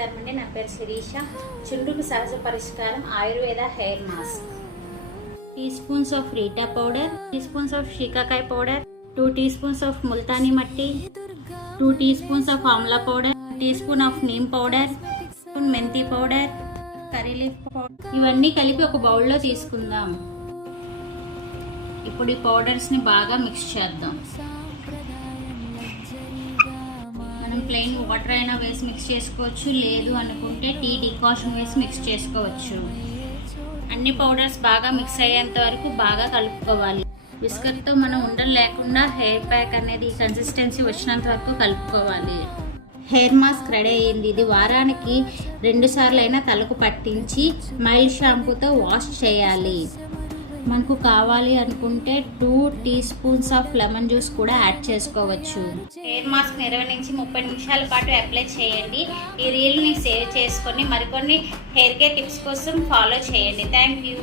నమస్కారం అండి. నా పేరు శిరీష. చుండ్రుకు సహజ పరిష్కారం Ayurveda hair mask. 2 teaspoons of reetha powder, 2 teaspoons of shikakai powder, 2 teaspoons of Multani mitti, 2 teaspoons of amla powder, 1 teaspoon of neem powder, మెంతి పౌడర్, కర్రీ లీఫ్ పౌడర్, ఇవన్నీ కలిపి ఒక బౌల్లో తీసుకుందాం. ఇప్పుడు ఈ పౌడర్స్ని బాగా మిక్స్ చేద్దాం. మనం ప్లెయిన్ వాటర్ అయినా వేసి మిక్స్ చేసుకోవచ్చు, లేదు అనుకుంటే టీ డికాషన్ వేసి మిక్స్ చేసుకోవచ్చు. అన్ని పౌడర్స్ బాగా మిక్స్ అయ్యేంత వరకు బాగా కలుపుకోవాలి. విస్కర్తో మనం ఉండలు లేకుండా హెయిర్ ప్యాక్ అనేది కన్సిస్టెన్సీ వచ్చినంత వరకు కలుపుకోవాలి. హెయిర్ మాస్క్ రెడీ అయ్యింది. ఇది వారానికి 2 సార్లు అయినా తలకు పట్టించి మైల్డ్ షాంపూతో వాష్ చేయాలి. మనకు కావాలి అనుకుంటే 2 teaspoons of lemon juice కూడా యాడ్ చేసుకోవచ్చు. హెయిర్ మాస్క్ 20 నుంచి 30 నిమిషాల పాటు అప్లై చేయండి. ఈ రీల్ని సేవ్ చేసుకొని మరికొన్ని హెయిర్ కేర్ టిప్స్ కోసం ఫాలో చేయండి. Thank you.